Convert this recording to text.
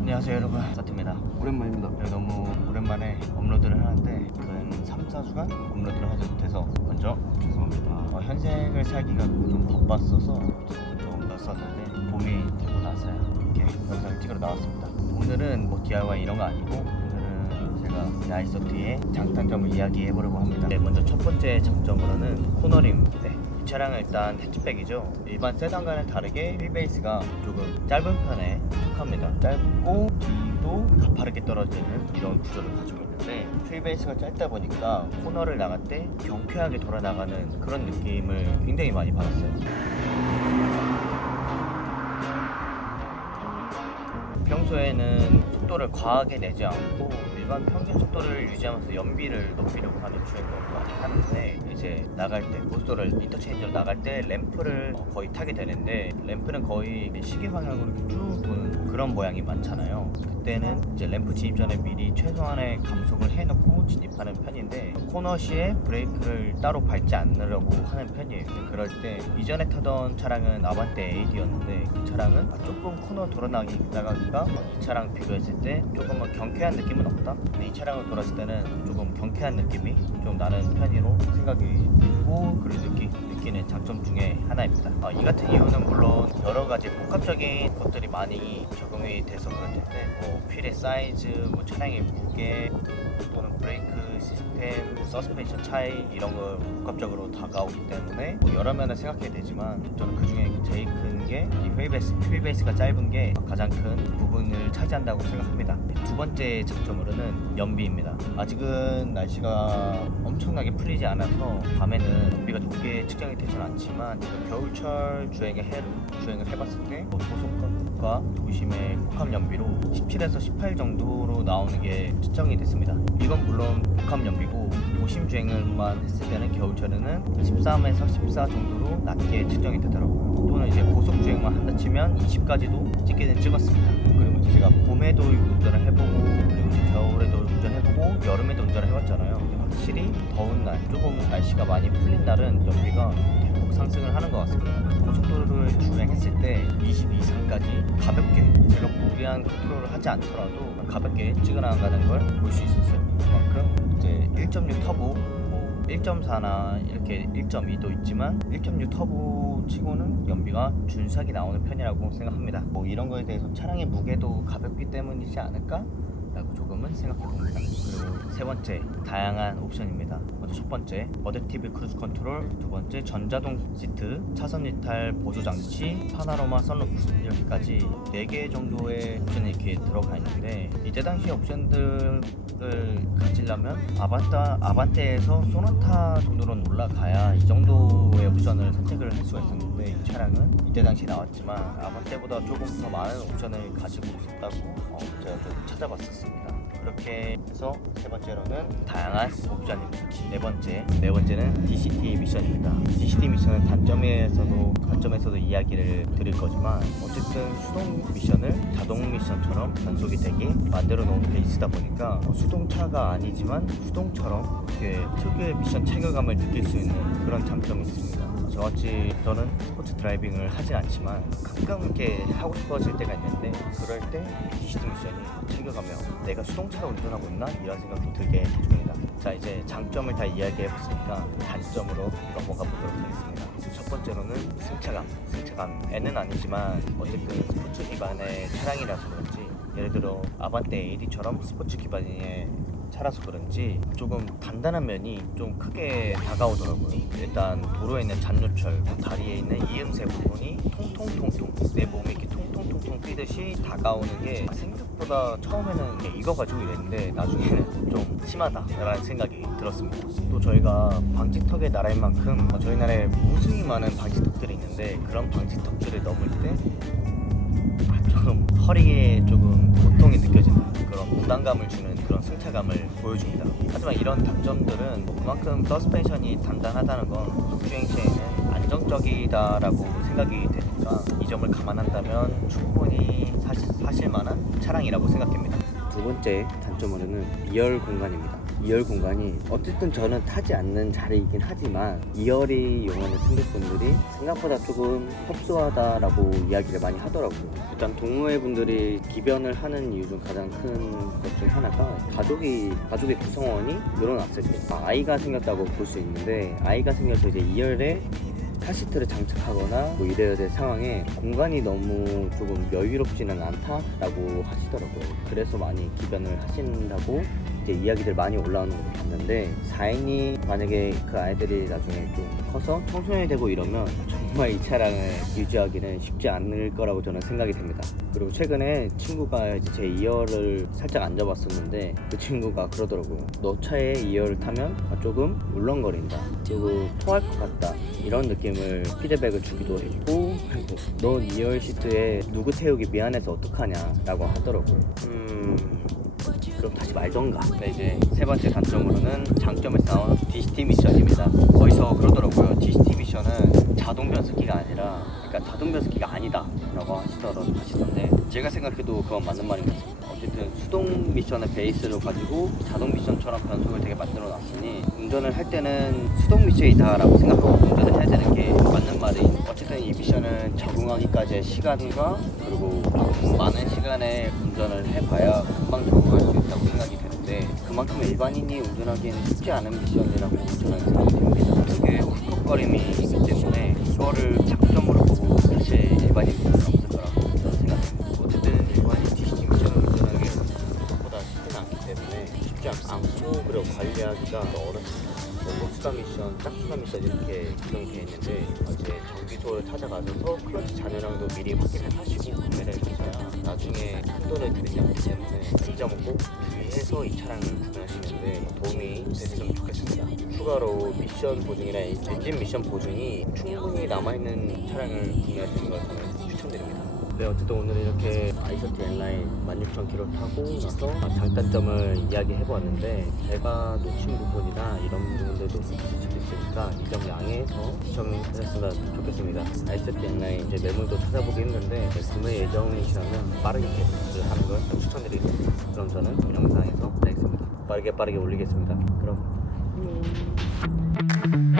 안녕하세요 여러분, 사트입니다. 오랜만입니다. 네, 너무 오랜만에 업로드를 하는데 근 3-4주간 업로드를 하지 못해서 먼저 죄송합니다. 현생을 살기가 좀 바빴어서 좀 늦었는데 봄이 되고 나서야 이렇게 영상을 찍으러 나왔습니다. 오늘은 뭐 DIY 이런 거 아니고 오늘은 제가 i30의 장단점을 이야기해보려고 합니다. 네, 먼저 첫 번째 장점으로는 코너링. 이 차량은 일단 해치백이죠. 일반 세단과는 다르게 휠베이스가 조금 짧은 편에 속합니다. 짧고 뒤도 가파르게 떨어지는 이런 구조를 가지고 있는데 휠베이스가 짧다 보니까 코너를 나갈 때 경쾌하게 돌아나가는 그런 느낌을 굉장히 많이 받았어요. 평소에는 속도를 과하게 내지 않고 일반 평균 속도를 유지하면서 연비를 높이려고 하는 주행을 많이 하는데, 이제 나갈 때 고속도로를 인터체인지로 나갈 때 램프를 거의 타게 되는데, 램프는 거의 시계 방향으로 이렇게 쭉 도는 그런 모양이 많잖아요. 그때는 이제 램프 진입 전에 미리 최소한의 감속을 해놓고 진입하는 편인데, 코너 시에 브레이크를 따로 밟지 않으려고 하는 편이에요. 그럴 때 이전에 타던 차량은 아반떼 AD였는데 그 차량은 조금 코너 돌아나가기가 이 차랑 비교했을 때 조금은 경쾌한 느낌은 없다. 근데 이 차량을 돌았을 때는 조금 경쾌한 느낌이 좀 나는 편으로 생각이 들고, 그리고 느끼는 장점 중에 하나입니다. 이 같은 이유는 물론 여러 가지 복합적인 것들이 많이 적용이 돼서 그럴 텐데, 뭐 휠의 사이즈, 뭐 차량의 무게, 또는 브레이크 시스템, 서스펜션 차이 이런 걸 복합적으로 다가오기 때문에 뭐 여러 면을 생각해야 되지만, 저는 그 중에 제일 큰 게 이 휠베이스가 짧은 게 가장 큰 부분을 차지한다고 생각합니다. 두 번째 장점으로는 연비입니다. 아직은 날씨가 엄청나게 풀리지 않아서 밤에는 연비가 높게 측정이 되진 않지만, 지금 겨울철 주행을 해봤을 때 고속과 도심의 복합 연비로 17에서 18 정도로 나오는 게 측정이 됐습니다. 이건 물론 복합 연비고, 도심 주행을만 했을 때는 겨울철에는 13에서 14 정도로 낮게 측정이 되더라고요. 또는 이제 고속 주행만 한다 치면 20까지도 찍기는 찍었습니다. 그리고 이제 제가 봄에도 운전을 해보고, 그리고 이제 겨울에도 운전해보고, 여름에도 운전을 해봤잖아요. 근데 확실히 더운 날, 조금 날씨가 많이 풀린 날은 연비가 대폭 상승을 하는 것 같습니다. 고속도로를 주행했을 때 20 이상까지 가볍게, 제가 무리한 컨트롤을 하지 않더라도 가볍게 찍어나가는 걸 볼 수 있었어요. 그만큼 이제 1.6 터보, 1.4나 이렇게 1.2도 있지만 1.6 터보 치고는 연비가 준수하게 나오는 편이라고 생각합니다. 뭐 이런 거에 대해서 차량의 무게도 가볍기 때문이지 않을까? 라고 조금은 생각해 봅니다. 그리고 세 번째, 다양한 옵션입니다. 먼저 첫 번째, 어댑티브 크루즈 컨트롤, 두 번째, 전자동 시트, 차선 이탈 보조 장치, 파노라마 선루프, 이렇게까지 4개 정도의 옵션이 이렇게 들어가 있는데, 이때 당시 옵션들을 가지려면 아반떼에서 소나타 정도로는 올라가야 이 정도의 옵션을 선택을 할 수가 있었는데, 이 차량은 이때 당시 나왔지만 아반떼보다 조금 더 많은 옵션을 가지고 있었다고 제가 좀 찾아봤었습니다. 그렇게 해서 세 번째로는 다양한 옵션입니다. 네 번째는 DCT 미션입니다. DCT 미션은 단점에서도 이야기를 드릴 거지만, 어쨌든 수동 미션을 자동 미션처럼 단속이 되게 만들어 놓은 베이스다 보니까 수동차가 아니지만 수동처럼 이렇게 특유의 미션 체계감을 느낄 수 있는 그런 장점이 있습니다. 저같이 저는 스포츠 드라이빙을 하진 않지만 가끔 이렇게 하고 싶어질 때가 있는데, 그럴 때 DCT 미션이 체계감에 내가 수동차로 운전하고 있나? 이런 생각도 들게 해줍니다. 자, 이제 장점을 다 이야기해봤으니까 단점으로 넘어가 보도록 하겠습니다. 첫 번째로는 승차감에는 아니지만 어쨌든 스포츠 기반의 차량이라서 그런지, 예를 들어 아반떼 AD처럼 스포츠 기반의 차라서 그런지 조금 단단한 면이 좀 크게 다가오더라고요. 일단 도로에 있는 잔유철, 다리에 있는 이음새 부분이 통통통통, 내 몸이 이렇게 통통통통 뛰듯이 다가오는 게 생각보다 생각보다 처음에는 그냥 이거 가지고 이랬는데 나중에는 좀 심하다라는 생각이 들었습니다. 또 저희가 방지턱의 나라인 만큼 저희 나라에 무수히 많은 방지턱들이 있는데 그런 방지턱들을 넘을 때 조금 허리에 조금 고통이 느껴지는 그런 부담감을 주는 그런 승차감을 보여줍니다. 하지만 이런 단점들은 그만큼 서스펜션이 단단하다는 건 속주행 시에는 안정적이다라고 생각이 되니까 이 점을 감안한다면 충분히 사실 만한 차량이라고 생각됩니다. 두 번째 단점으로는 2열 공간입니다. 2열 공간이 어쨌든 저는 타지 않는 자리이긴 하지만 2열이 이용하는 승객분들이 생각보다 조금 협소하다라고 이야기를 많이 하더라고요. 일단 동호회 분들이 기변을 하는 이유 중 가장 큰 것 중 하나가 가족의 구성원이 늘어났을 때 아이가 생겼다고 볼 수 있는데 아이가 생겨서 이제 2열에 카시트를 장착하거나 뭐 이래야 될 상황에 공간이 너무 조금 여유롭지는 않다라고 하시더라고요. 그래서 많이 기변을 하신다고 이제 이야기들 많이 올라오는 걸 봤는데 4인이 만약에 그 아이들이 나중에 좀 커서 청소년이 되고 이러면 정말 이 차량을 유지하기는 쉽지 않을 거라고 저는 생각이 됩니다. 그리고 최근에 친구가 이제 제 2열을 살짝 앉아봤었는데 그 친구가 그러더라고요. 너 차에 2열을 타면 조금 울렁거린다, 그리고 토할 것 같다, 이런 느낌을 피드백을 주기도 했고, 넌 2열 시트에 누구 태우기 미안해서 어떡하냐 라고 하더라고요. 그럼 다시 말던가. 네, 이제 세 번째 단점으로는 장점에서 나온 DCT 미션입니다. 거기서 그러더라고요. DCT 미션은 자동 변속기가 아니라, 그러니까 자동 변속기가 아니다 라고 하시던데 제가 생각해도 그건 맞는 말인 것 같습니다. 어쨌든 수동 미션을 베이스로 가지고 자동 미션처럼 변속을 되게 만들어 놨으니 운전을 할 때는 수동 미션이다 라고 생각하고 운전을 해야 되는 게 맞는 말인, 어쨌든 이 미션은 적응하기까지의 시간과 그리고 많은 시간에 운전을 해봐야 금방 적응할 수 있다고 생각이 되는데 그만큼 일반인이 운전하기에는 쉽지 않은 미션이라고 저는 생각이 됩니다. 되게 훅훅거림이 있기 때문에 이거를 장점으로 보고 사실 일반인들은 없을 거라고 저는 생각합니다. 어쨌든 일반인 DCT 미션을 운전하기 위해서 생각보다 쉽지는 않기 때문에 쉽지 않고 그리고 관리하기가 어렵습니다. 수단 미션, 짝수단 미션 이렇게 구성이 되어 있는데 이제 정비소를 찾아가셔서 클러치 잔여량도 미리 확인을 하시고 구매를 하셔야 나중에 큰 돈을 들이지 않기 때문에 이 점은 꼭 주의해서 이 차량을 구매하시는데 도움이 됐으면 좋겠습니다. 추가로 미션 보증이나 엔진 미션 보증이 충분히 남아있는 차량을 구매하시는 걸 저는 추천드립니다. 네, 어쨌든 오늘 이렇게 아이셔티 N라인 16,000km 타고 나서 장단점을 이야기해보았는데 제가 놓친 부분이나 이런 부분들도 있을 수도 있으니까 이 점 양해해서 시청하셨으면 좋겠습니다. 아이셔티 N라인 이제 매물도 찾아보기 힘든데 구매 예정이시라면 빠르게 개수를 하는 걸 추천드리겠습니다. 그럼 저는 영상에서 뵙겠습니다. 빠르게 올리겠습니다. 그럼 안녕.